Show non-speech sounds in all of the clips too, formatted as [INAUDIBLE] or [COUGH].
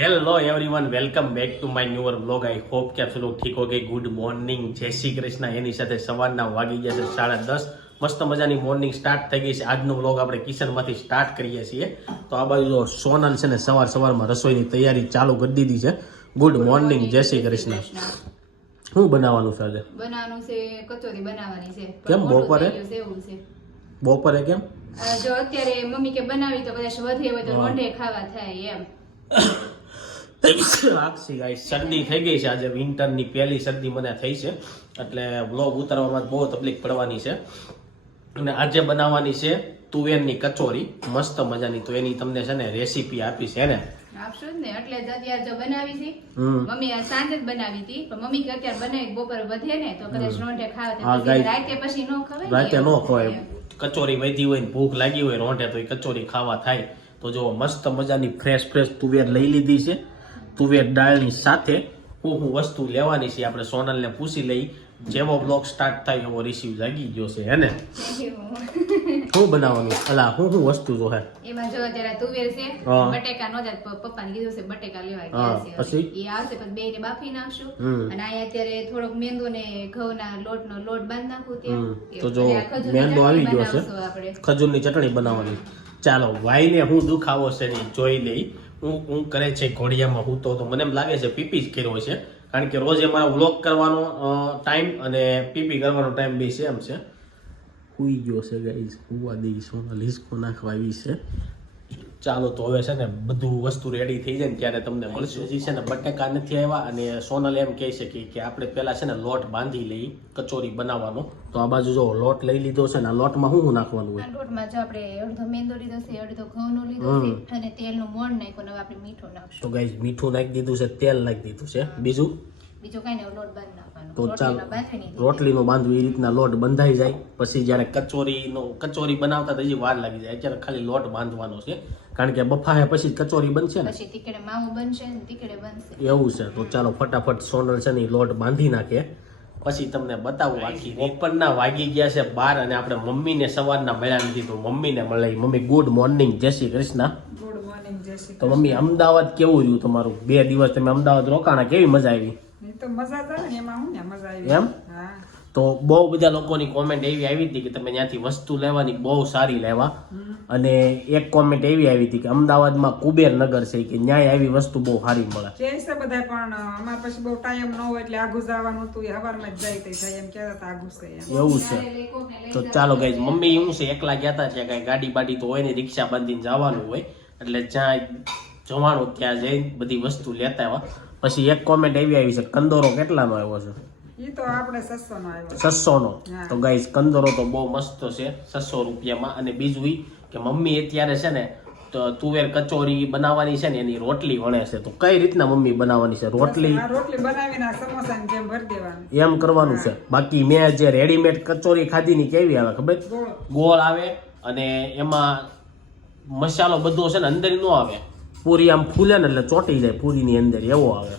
Hello everyone welcome back to my newer blog I hope કે આપ સૌ ઠીક હો ગઈ ગુડ મોર્નિંગ જય શ્રી કૃષ્ણ. એની સાથે સવારના વાગી ગયા છે સાડા દસ. મસ્ત મજાની મોર્નિંગ સ્ટાર્ટ થઈ ગઈ છે. આજનો બ્લોગ આપણે કિશનમાંથી સ્ટાર્ટ કરીએ છીએ. તો આ બાજુ સોનલ છે ને સવાર સવારમાં રસોઈની તૈયારી ચાલુ કરી દીધી છે. ગુડ મોર્નિંગ જય શ્રી કૃષ્ણ. શું બનાવવાનું છે આજે? બનાવવાનું છે કચોરી બનાવવાની છે. કેમ બપોરે? બપોરે કેમ? જો અત્યારે મમ્મી કે બનાવી તો કદાચ વધે હોય તો રોંઢે ખાવા થાય એમ. [COUGHS] આખી ગાઈસ શરદી થઈ ગઈ છે આજે વિન્ટરની પહેલી શરદી મને થઈ છે. એટલે વ્લોગ ઉતારવામાં બહુ તકલીફ પડવાની છે. અને આજે બનાવવાની છે તુવેરની કચોરી. મસ્ત મજાની તો એની તમને છે ને રેસીપી આપી છે ને? આપશું ને? એટલે જ અત્યારે જો બનાવી હતી. મમ્મી સાંજે જ બનાવી હતી. પણ મમ્મી કે અત્યારે બનાવી બપોર વધે ને તો કદાચ રોંઢે ખાવા. હા, થાય ગાય. રાતે પછી ન ખવાય રાતે નો ખવાય. કચોરી વધી હોય ને ભૂખ લાગી હોય રોંઢે તો એ કચોરી ખાવા થાય. તો જો મસ્ત મજાની ફ્રેશ ફ્રેશ તુવેર લઈ લીધી છે. તુવેર દાળની સાથે હું હું વસ્તુ લેવાની છે આપણે સોનલને પૂછી લઈ જેવો બ્લોગ સ્ટાર્ટ થાય એવો રિસીવ જાગી ગયો છે હેને શું બનાવવાનું? અલા હું શું વસ્તુ જો હે? એમાં જો અત્યારે તુવેર છે બટેકા નો પપ્પાને કીધું છે બટેકા લેવા ગયા છે. પછી? હવે. આવશે પણ બે ને બાફી નાખશું. અને અહીંયા અત્યારે થોડોક મેંદો ને ઘઉં ના લોટ બાંધી નાખું ત્યાં. તો જો મેંદો આવી ગયો છે. ખજૂરની ચટણી બનાવવાની. ચાલો વાઈને હું દુખાવો છે ને જોઈ લઈ. હું હું કરે છે ઘોડિયામાં હું તો મને એમ લાગે છે પીપી જ કર્યો છે. કારણ કે રોજ અમારો વ્લોગ કરવાનો ટાઈમ અને પીપી કરવાનો ટાઈમ બે સેમ છે. હુઈ ગયો છે ગાઈઝ હુવા દઈ સોનલ, હિસકો નાખવા આવી છે. ચાલો તો હવે છે ને બધું વસ્તુ રેડી થઈ જાય ને ત્યારે તમને મળશે. હજી છે ને બટેકા નથી આવ્યા અને સોનલ એમ કહે છે કે કે આપણે પહેલાં છે ને લોટ બાંધી લઈ કચોરી બનાવવાનો. તો આ બાજુ જો લોટ લઈ લીધો છે ને લોટમાં શું શું નાખવાનું હોય? લોટમાં જો આપણે અડધો મેંદો લીધો છે અડધો ઘઉંનો લીધો છે અને તેલનું મોણ નાખ્યું ને હવે આપણે મીઠું નાખશું. તો ગાઈઝ મીઠું નાખી દીધું છે તેલ નાખી દીધું છે. બીજું? બીજું કાંઈ નહીં લોટ બાંધી નાખવાનો. તો ચાલો. રોટલીનો બાંધવું એ રીતના લોટ બંધાઈ જાય. પછી જ્યારે કચોરીનો કચોરી બનાવતા તો હજી વાર લાગી જાય. અત્યારે ખાલી લોટ બાંધવાનો છે. કારણ કે બફાયા પછી કચોરી બનશે ને. પછી તીકડે માવું બનશે ને તીકડે બનશે. એવું છે તો ચાલો ફટાફટ સોનલ છે ને લોટ બાંધી નાખે. પછી તમને બતાવું આખી બપોરના વાગી ગયા છે બાર અને આપણે મમ્મીને સવારના મળ્યા નથી તો મમ્મીને મળે. મમ્મી ગુડ મોર્નિંગ જય શ્રી કૃષ્ણ. ગુડ મોર્નિંગ જય શ્રી તો મમ્મી અમદાવાદ કેવું રહ્યું તમારું? બે દિવસ તમે અમદાવાદ રોકાણા કેવી મજા આવી? તો મજા આવે ને એમાં હું ને મજા આવી. એમ? તો બહુ બધા લોકોની કોમેન્ટ એવી આવી હતી કે તમે ત્યાંથી વસ્તુ લેવાની બહુ સારી લેવા. અને એક કોમેન્ટ એવી આવી હતી કે અમદાવાદમાં કુબેર નગર છે કે ન્યાય આવી વસ્તુ બહુ સારી મળે. કે છે બધા પણ અમાર પછી બહુ ટાઈમ ન હોય એટલે આગુ જવાનું હતું હવારમાં જ જાય તે થાય એમ કહેતા હતા આઘું છે એવું છે. તો ચાલો ગઈ મમ્મી હું છે એકલા ગયા હતા છે કાંઈ ગાડી બાડી તો હોય ને રિક્ષા બાંધીને જવાનું હોય એટલે જ્યાં જવાનું ત્યાં જઈ બધી વસ્તુ લેતા આવ્યા. પછી એક કોમેન્ટ એવી આવી છે કંદોરો કેટલાનો આવ્યો છે? છસો નો તો ગાઈસ કંદરો તો બહુ મસ્ત છે છસો રૂપિયામાં. અને બીજું કે મમ્મી અત્યારે છે ને તો તુવેર કચોરી બનાવવાની છે ને એની રોટલી વણે છે. તો કઈ રીતના મમ્મી બનાવવાની છે? રોટલી? રોટલી બનાવીને સમોસાની જેમ ભરી દેવાની. એમ કરવાનું છે. બાકી મેં જે રેડીમેડ કચોરી ખાધી ની કેવી આવે ખબર? ગોળ. ગોળ આવે અને એમાં મસાલો બધો છે ને અંદર નો આવે. પૂરી આમ ફૂલે ને એટલે ચોટી જાય પૂરીની અંદર એવો આવે.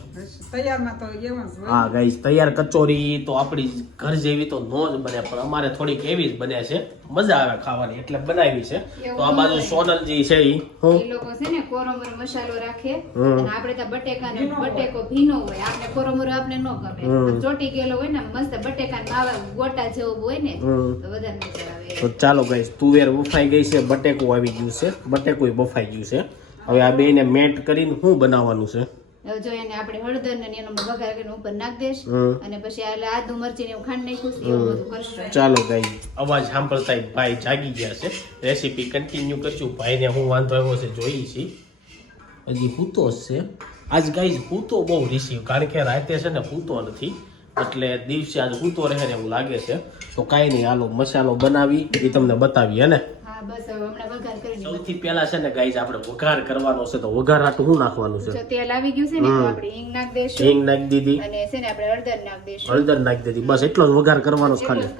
હા ગાઈસ તૈયાર કચોરી તો આપણી ઘર જેવી તો નો જ બને પણ અમારે થોડીક એવી જ બને છે. મજા આવે ખાવાની એટલે બનાવી છે. તો આ બાજુ સોનલજી છે ઈ. હું? લોકો છે ને કોરમર મસાલો રાખે. અને આપણે તો બટેકા ને બટેકો ભીનો હોય. આપણે કોરમર આપણે નો ગમે. ચોટી ગયેલો હોય ને મસ્ત બટેકા માવા ગોટા જેવો હોય ને તો વધારે મજા આવે. તો ચાલો ગાઈસ તુવેર બફાઈ ગઈ છે બટેકો આવી ગયું છે. બટેકો બફાઈ ગયું છે. હવે આ બેને મેટ કરીને શું બનાવવાનું છે? જો એને આપણે હળદર ને એનો વઘાર કરીને ઉપર નાખ દેશ અને પછી આ આદુ મરચી ને એવું ખાંડ નાખ્યું છે, એવું બધું કરશું. ચાલો ભાઈ. અવાજ સાંભળતા ભાઈ જાગી ગયા છે. રેસીપી કન્ટિન્યુ કરશું. ભાઈને હું વાંધો આવ્યો છે જોઈ છી. હજી હૂતો જ છે. આજ ગાઈ હૂતો બહુ રિસીવ કારણ કે રાતે છે ને હૂતો નથી. એટલે દિવસે આજ હૂતો રહે ને એવું લાગે છે. તો કાંઈ નહીં હાલો મસાલો બનાવી એ તમને બતાવીએ ને? હા બસ હવે હમણાં વઘાર કરીને સૌથી પહેલા છે ને ગાઈઝ આપણે વઘાર કરવાનો છે તો વઘાર શું નાખવાનું છે? જો તેલ આવી ગયું છે ને તો આપણે હિંગ નાખ દેશું. હિંગ નાખી દીધી. અને છે ને આપણે હળદર નાખ દેશું. હળદર નાખ દીધી. બસ એટલો જ વઘાર કરવાનો છે ખાલી. જ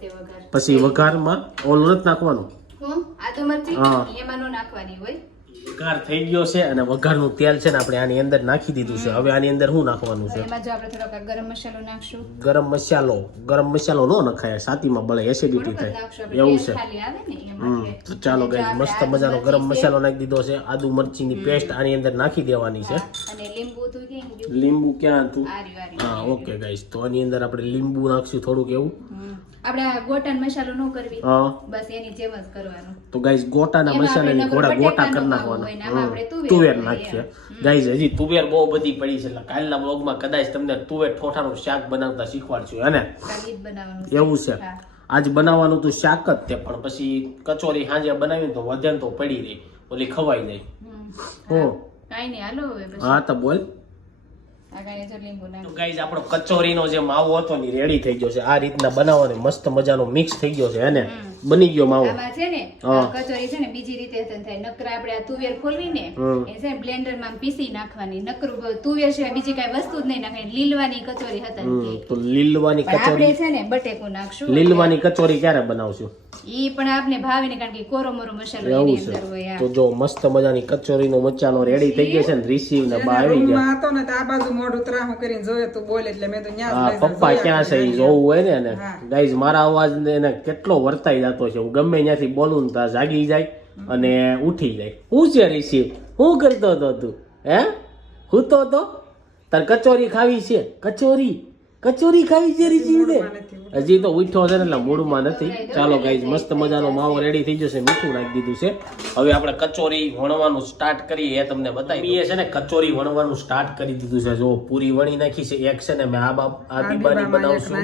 છે વઘાર. પછી વઘારમાં ઓલું નથી નાખવાનું? હું આદુ મરચી એમાં નો નાખવાની હોય. વઘાર થઈ ગયો છે અને વઘારનું તેલ છે ને આપણે આની અંદર નાખી દીધું છે. હવે આની અંદર શું નાખવાનું છે? એમાં જો આપણે થોડોક ગરમ મસાલો નાખશું. ગરમ મસાલો. ગરમ મસાલો ન નખાય સાતીમાં બળે એસિડિટી થાય. એવું છે. ને તો ચાલો ગઈ ગાઈસ મસ્ત મજાનો ગરમ મસાલો નાખી દીધો છે. આદુ મરચીની પેસ્ટ આની અંદર નાખી દેવાની છે. લીંબુ ક્યાં હતું? હા ઓકે ગાઈસ તો આની અંદર આપણે લીંબુ નાખશું થોડુંક એવું. આપણે ગોટાનો મસાલો ન કરવી. બસ એની જેમ જ કરવાનું. તો ગાઈસ ગોટાના મસાલાની ઘોડા ગોટા કરી નાખવાના. તુવેર નાખીએ. ગાઈસ હજી તુવેર બહુ બધી પડી છે એટલે કાલના બ્લોગમાં કદાચ તમને તુવેર ઠોઠાનું શાક બનાવતા શીખવાડશું હે ને? જ છે. એવું છે. આજ બનાવવાનું તો શાક જ તે પણ પછી કચોરી સાંજે બનાવી તો વધે તો પડી રહી. ઓલી ખવાઈ જાય. હો. હા. તો બોલ. તો ગાઈઝ આપણો કચોરીનો જે માવો હતો ને રેડી થઈ ગયો છે. આ રીતના બનાવવાનો મસ્ત મજાનો મિક્સ થઈ ગયો છે હે ને? બની ગયો માવો. આમાં છે ને કચોરી છે ને બીજી રીતે થાય. નકર આપણે આ તુવેર ખોલવી ને એ છે ને બ્લેન્ડરમાં પીસી નાખવાની. નકરું તુવેર છે બીજી કઈ વસ્તુ જ નહીં નાખવાની. લીલવાની કચોરી હતા ને તે. તો લીલવાની કચોરી આપણે છે ને બટેકું નાખશું લીલવાની કચોરી ક્યારે બનાવશું? ઈ પણ આપને ભાવે ને કારણ કે કોરો મોરો મસાલો એની અંદર હોય તો જો મસ્ત મજાની કચોરીનો મચાનો રેડી થઈ ગયો છે ને રિસીવ ને બા આવી ગયા. હતો ને તો આ બાજુ મોઢું ત્રાહો કરીને જોયો તો બોલે એટલે મેં તો ન્યાસ લઈ પપ્પા ક્યાં છે? ઈ જોવું હોય ને એને. ગાઈઝ મારા અવાજ ને એને કેટલો વર્તાઈ જતો છે. હું ગમે ત્યાંથી બોલું ને ત્યાં જાગી જાય અને ઉઠી જાય. હું છે રિસીવ હું કરતો હતો તું? હે? હું તો? તાર કચોરી ખાવી છે? કચોરી? કચોરી ખાવી છે રિસીવ હજી તો ઉઠ્યો છે એટલે મૂડમાં નથી. ચાલો ગાઈઝ મસ્ત મજાનો માવો રેડી થઈ જશે. મીઠું નાખી દીધું છે. હવે આપણે કચોરી વણવાનું સ્ટાર્ટ કરીએ એ તમને બતાવી એ છે ને કચોરી વણવાનું સ્ટાર્ટ કરી દીધું છે. જો પૂરી વણી નાખી છે એક છે ને મેં આ બાપ આ બીબાની બનાવશું.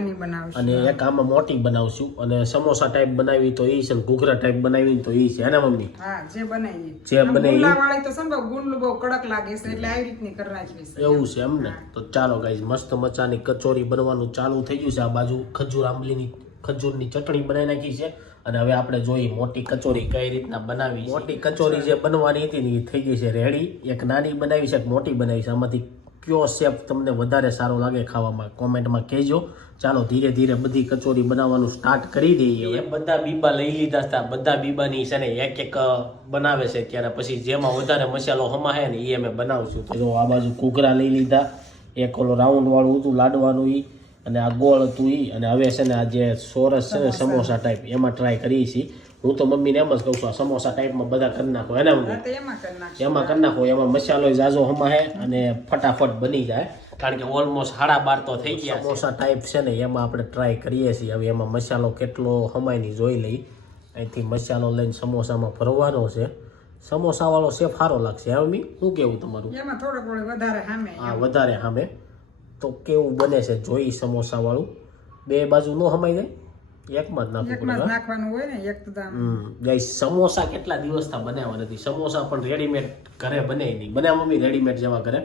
અને એક આમાં મોટી બનાવશું. અને સમોસા ટાઈપ બનાવી તો એ છે ને ઘૂઘરા ટાઈપ બનાવી તો એ છે. ને મમ્મી? જે જે બને બહુ કડક લાગે છે એટલે આવી રીતની કરી એવું છે એમ ને તો ચાલો ગાઈઝ મસ્ત મચાની કચોરી બનવાનું ચાલુ થઈ ગયું છે. આ બાજુ ખજૂર આંબલીની ખજૂરની ચટણી બનાવી નાખી છે. અને હવે આપણે જોઈએ મોટી કચોરી કઈ રીતના બનાવી મોટી કચોરી જે બનવાની હતી ને એ થઈ ગઈ છે. રેડી. એક નાની બનાવી છે એક મોટી બનાવી છે. આમાંથી કયો શેપ તમને વધારે સારો લાગે ખાવામાં કોમેન્ટમાં કહેજો. ચાલો ધીરે ધીરે બધી કચોરી બનાવવાનું સ્ટાર્ટ કરી દઈએ એ બધા બીબા લઈ લીધા હતા બધા બીબાની છે ને એક એક બનાવે છે. ત્યારે પછી જેમાં વધારે મસાલો હમાય ને એ અમે બનાવશું. તો જો આ બાજુ કુકરા લઈ લીધા. એક ઓલો રાઉન્ડ વાળું હતું લાડવાનું ઈ અને આ ગોળ હતું ઈ અને હવે છે ને આ જે સોરસ છે ને સમોસા. ટાઈપ એમાં ટ્રાય કરીએ છીએ. હું તો મમ્મીને એમ જ કહું છું આ સમોસા ટાઈપમાં બધા કરી નાખો એને એમાં કરી નાખો એમાં મસાલો ઝાઝો હમાહે અને ફટાફટ બની જાય. કારણ કે ઓલમોસ્ટ સાડા બાર તો થઈ ગયા સમોસા ટાઈપ છે ને એમાં આપણે ટ્રાય કરીએ છીએ. હવે એમાં મસાલો કેટલો હમાયની જોઈ લઈ અહીંથી મસાલો લઈને સમોસામાં ભરવાનો છે. સમોસા વાળો શેફ સારો લાગશે. હા મમ્મી? શું કેવું તમારું? એમાં થોડું થોડું વધારે સામે હા વધારે સામે તો કેવું બને છે જોઈ સમોસા વાળું? બે બાજુ નો હમાઈ જાય? એકમાં જ નાખવું એકમાં નાખવાનું હોય ને એક તો સમોસા કેટલા દિવસથી બનાવવા નથી સમોસા પણ રેડીમેડ ઘરે બને નહીં. બને મમ્મી રેડીમેડ જેવા ઘરે?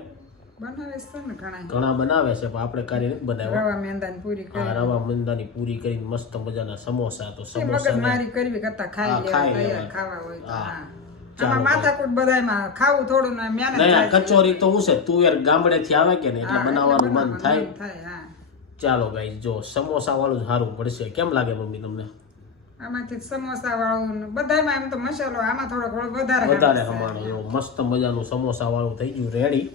ઘણા. બનાવે છે પણ આપણે નથી બનાવ્યા રવા મેંદાની પૂરી કરી. રવા મંદાની પૂરી કરીને મસ્ત મજાના સમોસા તો સમોસા મારી કરવી કરતા ખાઈ. ખાવા હોય માથાકૂટ બધાયમાં ખાવું થોડું ને કચોરી તો હું છે તુવેર ગામડેથી આવે કે ને એટલે બનાવવાનું મન થાય. ચાલો ગાઈસ જો સમોસા વાળું જ સારું પડશે. કેમ લાગે મમ્મી તમને? આમાંથી સમોસા વાળું બધામાં એમ તો મસાલો આમાં થોડોક વધારે વધારે. હમાણો મસ્ત મજાનું સમોસા વાળું થઈ ગયું રેડી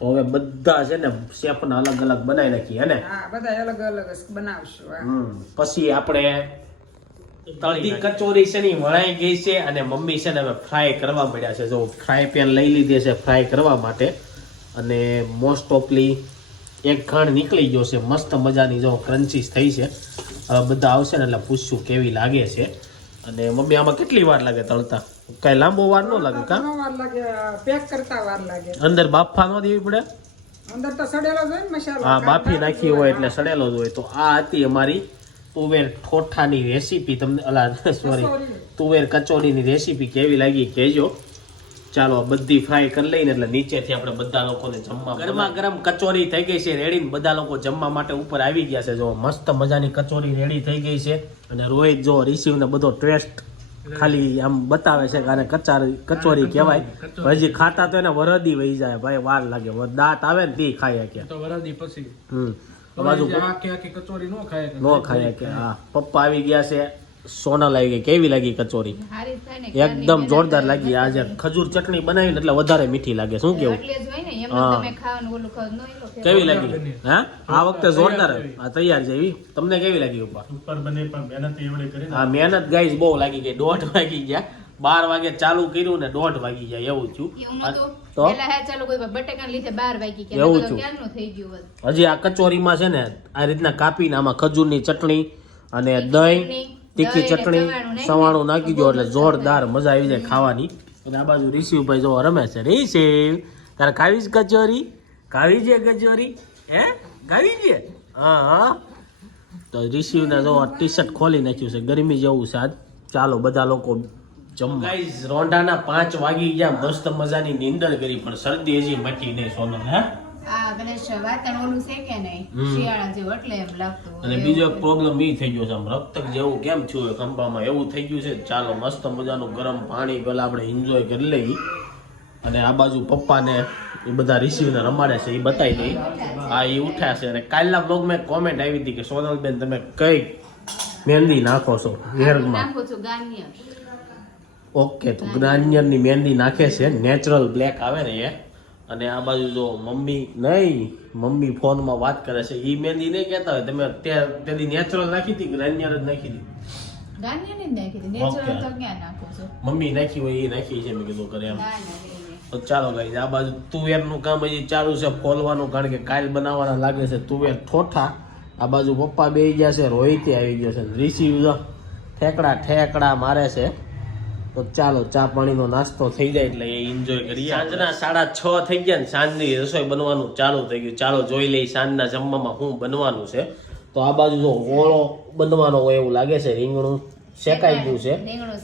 તો હવે બધા છે ને શેફના અલગ અલગ બનાવી નાખીએ ને? હા બધા અલગ અલગ બનાવશું. પછી આપણે તળતી કચોરી છે ને વણાઈ ગઈ છે અને મમ્મી છે ને હવે ફ્રાય કરવા મળ્યા છે. જો ફ્રાય પેન લઈ લીધી છે ફ્રાય કરવા માટે. અને મોસ્ટ ઓફલી એક ઘણ નીકળી ગયો છે. મસ્ત મજાની જો ક્રન્ચીસ થઈ છે. હવે બધા આવશે ને એટલે પૂછશું કેવી લાગે છે. અને મમ્મી આમાં કેટલી વાર લાગે તળતા? કઈ લાંબો વાર ન લાગે કા? વાર લાગે પેક કરતા વાર લાગે. અંદર બાફા ન દેવી પડે? અંદર તો સડેલો જ હોય મસાલો. હા બાફી નાખી હોય એટલે સડેલો જ હોય. તો આ હતી અમારી તુવેર ઠોઠાની રેસીપી તમને અલા સોરી તુવેર કચોરીની રેસીપી કેવી લાગી કહેજો ચાલો બધી ફ્રાય કરી લઈને એટલે નીચેથી આપણે બધા લોકોને જમવા ગરમા ગરમ કચોરી થઈ ગઈ છે રેડી બધા લોકો જમવા માટે ઉપર આવી ગયા છે. જો મસ્ત મજાની કચોરી રેડી થઈ ગઈ છે. અને રોહિત જો રિસીવ ને બધો ટેસ્ટ ખાલી આમ બતાવે છે કે આને કચારી કચોરી કહેવાય. હજી ખાતા તો એને વરદી વહી જાય. ભાઈ વાર લાગે. દાંત આવે ને તે ખાય કે વરદી વરાદી પછી. હમ. બાજુ જે આખી આખી કચોરી નો ખાય નો ખાય કે હા. પપ્પા આવી ગયા છે સોનલ આવી ગઈ કેવી લાગી કચોરી? એકદમ જોરદાર લાગી આજે. ખજૂર ચટણી બનાવીને એટલે વધારે મીઠી લાગે શું કેવું? હા. તમે ખાવાનું ઓલું ખાવ નો એલો ફેર. કેવી લાગી? હા? આ વખતે જોરદાર. આ તૈયાર છે એવી. તમને કેવી લાગી ઉપર ઉપર બને પણ મહેનત હા મહેનત ગાઈસ બહુ લાગી ગઈ. દોઢ વાગી ગયા. બાર વાગે ચાલુ કર્યું ને દોઢ વાગી જાય એવું થયું. એવું નહોતું. તો? પેલા હે ચાલો કોઈ બટેકાને લીધે બાર વાગી ગયા. એવું નકર થયું. ક્યારનું થઈ ગયું હોત. હજી આ કચોરીમાં છે ને આ રીતના કાપીને આમાં ખજૂરની ચટણી અને દહીં તીખી ચટણી સવાણું નાખી દો એટલે જોરદાર મજા આવી જાય ખાવાની. અને આ બાજુ રિશિવભાઈ જો રમે છે. રિશિવ તારે ખાવી છે કચોરી? ખાવી છે કચોરી? હે? ખાવી છે? હા હા. તો રિશિવને જો ટી શર્ટ ખોલી નાખ્યું છે. ગરમી જેવું છે આજ. ચાલો બધા લોકો ગાઈઝ રોંડાના પાંચ વાગી ગયા. મસ્ત મજાની નીંદર કરી પણ શરદી હજી મટી નહીં સોનલ હે? આ. અને બીજો પ્રોબ્લેમ એ થઈ ગયો છે આમ રક્તક જેવું કેમ થયું ખંભામાં? એવું થઈ ગયું છે ચાલો મસ્ત મજાનું ગરમ પાણી પેલા આપણે એન્જોય કરી લઈએ. અને આ બાજુ પપ્પાને એ બધા રિસીવને રમાડે છે એ બતાવી દઈ હા એ ઉઠ્યા છે. અને કાલના બ્લોગમાં કોમેન્ટ આવી હતી કે સોનલબેન તમે કઈ મહેંદી નાખો છો હેરમાં નાખું છું ગાંઠિયા. ઓકે તો ગ્રાન્યરની મહેંદી નાખે છે. નેચરલ બ્લેક આવે ને એ. અને આ બાજુ જો મમ્મી નહીં મમ્મી ફોનમાં વાત કરે છે. એ મહેંદી નહીં કહેતા હોય. તમે તે- તેની નેચરલ નાખી હતી ગ્રાન્યર જ નાખી હતી? મમ્મી નાખી હોય એ નાખી છે. મેં કીધું કરે એમ. તો ચાલો ગાઈઝ આ બાજુ તુવેરનું કામ હજી ચાલુ છે ફોલવાનું કારણ કે કાલ બનાવવાના લાગે છે તુવેર ઠોઠા. આ બાજુ પપ્પા બે ગયા છે રોહિતે આવી ગયો છે. રિસીવ ઠેકડા ઠેકડા મારે છે. તો ચાલો ચા પાણીનો નાસ્તો થઈ જાય એટલે એ એન્જોય કરીએ સાંજના સાડા છ થઈ ગયા ને સાંજની રસોઈ બનવાનું ચાલુ થઈ ગયું. ચાલો જોઈ લઈ સાંજના જમવામાં શું બનવાનું છે. તો આ બાજુ જો ઓળો બનવાનો હોય એવું લાગે છે રીંગણું શેકાઈ ગયું છે.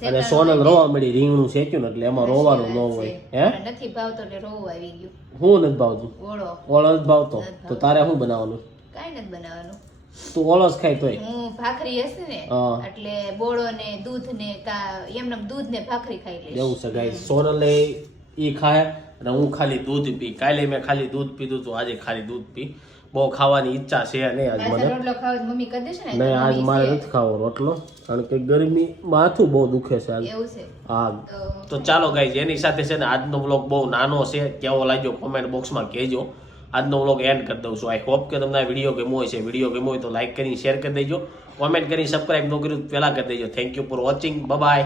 અને સોનલ રોવા મળી રીંગણું શેક્યું ને એટલે એમાં રોવાનું ન હોય. હે? નથી ભાવતો એટલે રોવું આવી ગયું. હું નથી ભાવતું. ઓળો. ઓળો નથી ભાવતો. તો તારે શું બનાવવાનું? કાંઈ નથી બનાવવાનું. તું ઓલસ ખાય તોય. હું ભાખરી હશે ને એટલે બોળો ને દૂધ ને એમને દૂધ ને ભાખરી ખાઈ લઈશ. એવું છે ગાઈ સોનલે ઈ ખાય અને હું ખાલી દૂધ પી. કાલે મેં ખાલી દૂધ પીધું તો આજે ખાલી દૂધ પી. બહુ ખાવાની ઈચ્છા છે નહીં આજ મને. રોટલો ખાવ મમ્મી કરી દેશે ને નહીં આજ મારે નથી ખાવો રોટલો. કારણ કે ગરમી માથું બહુ દુખે છે આજ એવું છે. હા. તો તો ચાલો ગાઈ એની સાથે છે ને આજનો બ્લોગ બહુ નાનો છે. કેવો લાગ્યો કોમેન્ટ બોક્સમાં કહેજો. આજનો વ્લોગ એન્ડ કરી દઉં છું. આઈ હોપ કે તમને વીડિયો ગમ્યો હોય છે. વીડિયો ગમ્યો હોય તો લાઇક કરીને શેર કરી દેજો. કોમેન્ટ કરીને સબસ્ક્રાઈબ ન કર્યું પહેલાં કરી દેજો. Thank you for watching bye